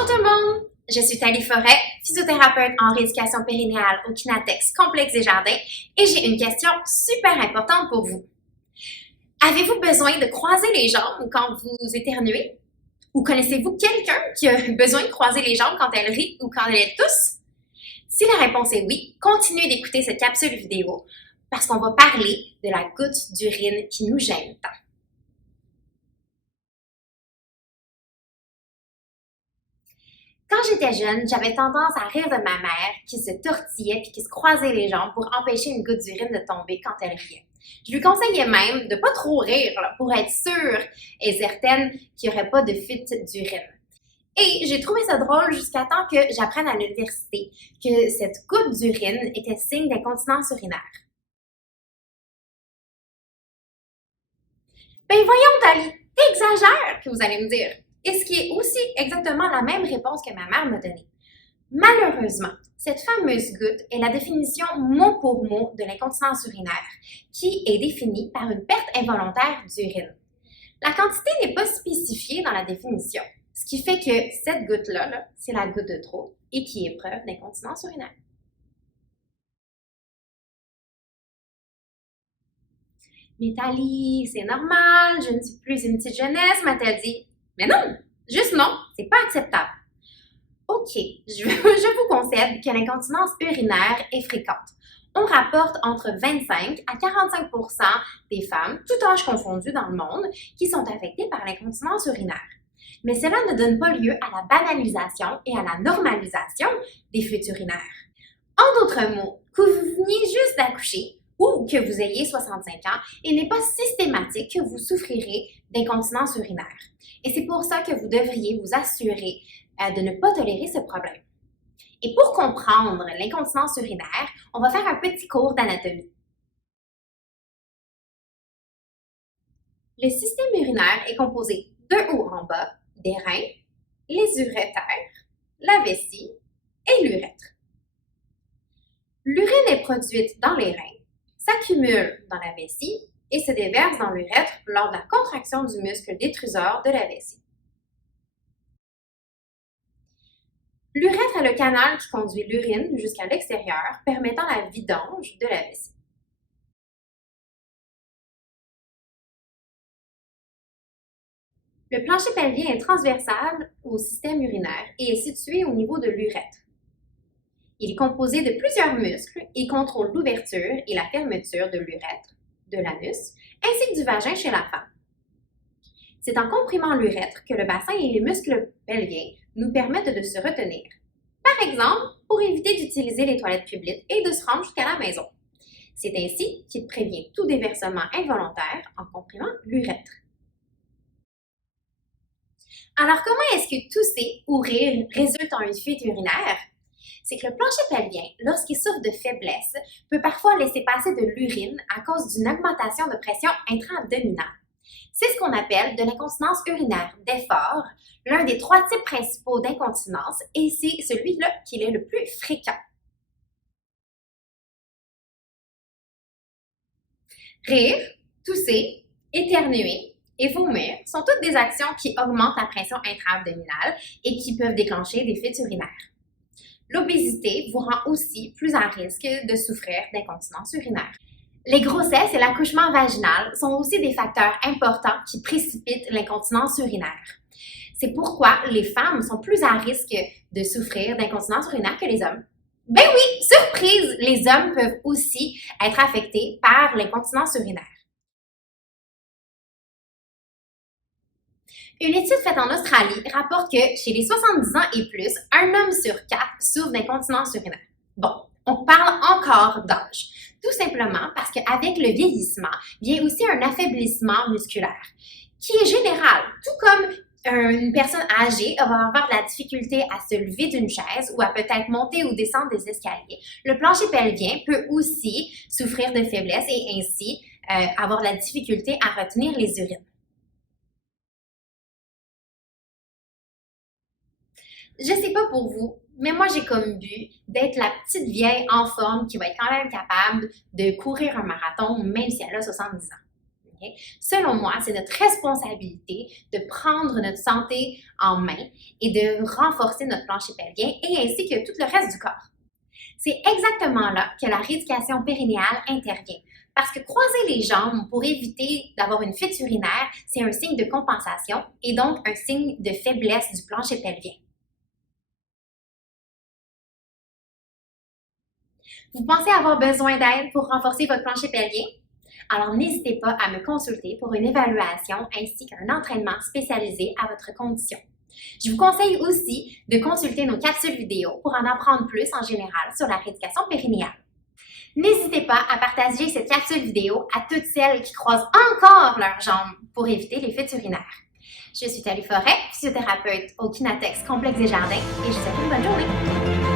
Bonjour tout le monde! Je suis Thalie Forêt, physiothérapeute en rééducation périnéale au Kinatex Complexe des Jardins et j'ai une question super importante pour vous. Avez-vous besoin de croiser les jambes quand vous éternuez? Ou connaissez-vous quelqu'un qui a besoin de croiser les jambes quand elle rit ou quand elle tousse? Si la réponse est oui, continuez d'écouter cette capsule vidéo parce qu'on va parler de la goutte d'urine qui nous gêne tant. Quand j'étais jeune, j'avais tendance à rire de ma mère qui se tortillait puis qui se croisait les jambes pour empêcher une goutte d'urine de tomber quand elle riait. Je lui conseillais même de pas trop rire là, pour être sûre et certaine qu'il n'y aurait pas de fuite d'urine. Et j'ai trouvé ça drôle jusqu'à temps que j'apprenne à l'université que cette goutte d'urine était signe d'incontinence urinaire. Ben voyons, Dali, t'exagères, que vous allez me dire. Et ce qui est aussi exactement la même réponse que ma mère m'a donnée. Malheureusement, cette fameuse goutte est la définition mot pour mot de l'incontinence urinaire, qui est définie par une perte involontaire d'urine. La quantité n'est pas spécifiée dans la définition, ce qui fait que cette goutte-là, c'est la goutte de trop et qui est preuve d'incontinence urinaire. Mais Thalie, c'est normal, je ne suis plus une petite jeunesse, m'a-t-elle dit. Mais non, juste non, c'est pas acceptable. OK, je vous concède que l'incontinence urinaire est fréquente. On rapporte entre 25 à 45 des femmes, tout âge confondu dans le monde, qui sont affectées par l'incontinence urinaire. Mais cela ne donne pas lieu à la banalisation et à la normalisation des fuites urinaires. En d'autres mots, que vous veniez juste d'accoucher ou que vous ayez 65 ans, il n'est pas systématique que vous souffrirez d'incontinence urinaire. Et c'est pour ça que vous devriez vous assurer de ne pas tolérer ce problème. Et pour comprendre l'incontinence urinaire, on va faire un petit cours d'anatomie. Le système urinaire est composé de haut en bas des reins, les urétères, la vessie et l'urètre. L'urine est produite dans les reins, s'accumule dans la vessie et se déverse dans l'urètre lors de la contraction du muscle détruseur de la vessie. L'urètre est le canal qui conduit l'urine jusqu'à l'extérieur, permettant la vidange de la vessie. Le plancher pelvien est transversal au système urinaire et est situé au niveau de l'urètre. Il est composé de plusieurs muscles et contrôle l'ouverture et la fermeture de l'urètre, de l'anus, ainsi que du vagin chez la femme. C'est en comprimant l'urètre que le bassin et les muscles pelviens nous permettent de se retenir. Par exemple, pour éviter d'utiliser les toilettes publiques et de se rendre jusqu'à la maison. C'est ainsi qu'il prévient tout déversement involontaire en comprimant l'urètre. Alors, comment est-ce que tousser ou rire résulte en une fuite urinaire? C'est que le plancher pelvien, lorsqu'il souffre de faiblesse, peut parfois laisser passer de l'urine à cause d'une augmentation de pression intra-abdominale. C'est ce qu'on appelle de l'incontinence urinaire d'effort, l'un des 3 types principaux d'incontinence, et c'est celui-là qui est le plus fréquent. Rire, tousser, éternuer et vomir sont toutes des actions qui augmentent la pression intra-abdominale et qui peuvent déclencher des fuites urinaires. L'obésité vous rend aussi plus à risque de souffrir d'incontinence urinaire. Les grossesses et l'accouchement vaginal sont aussi des facteurs importants qui précipitent l'incontinence urinaire. C'est pourquoi les femmes sont plus à risque de souffrir d'incontinence urinaire que les hommes. Ben oui, surprise, les hommes peuvent aussi être affectés par l'incontinence urinaire. Une étude faite en Australie rapporte que chez les 70 ans et plus, un homme sur 4 souffre d'incontinence urinaire. Bon, on parle encore d'âge, tout simplement parce qu'avec le vieillissement vient aussi un affaiblissement musculaire, qui est général, tout comme une personne âgée va avoir de la difficulté à se lever d'une chaise ou à peut-être monter ou descendre des escaliers. Le plancher pelvien peut aussi souffrir de faiblesse et ainsi avoir de la difficulté à retenir les urines. Je sais pas pour vous, mais moi j'ai comme but d'être la petite vieille en forme qui va être quand même capable de courir un marathon même si elle a 70 ans. périnéen, selon moi, c'est notre responsabilité de prendre notre santé en main et de renforcer notre plancher pelvien et ainsi que tout le reste du corps. C'est exactement là que la rééducation périnéale intervient. Parce que croiser les jambes pour éviter d'avoir une fuite urinaire, c'est un signe de compensation et donc un signe de faiblesse du plancher pelvien. Vous pensez avoir besoin d'aide pour renforcer votre plancher pelvien? Alors n'hésitez pas à me consulter pour une évaluation ainsi qu'un entraînement spécialisé à votre condition. Je vous conseille aussi de consulter nos capsules vidéo pour en apprendre plus en général sur la rééducation périnéale. N'hésitez pas à partager cette capsule vidéo à toutes celles qui croisent encore leurs jambes pour éviter les fuites urinaires. Je suis Thalie Forêt, physiothérapeute au Kinatex Complexe des Jardins et je vous souhaite une bonne journée.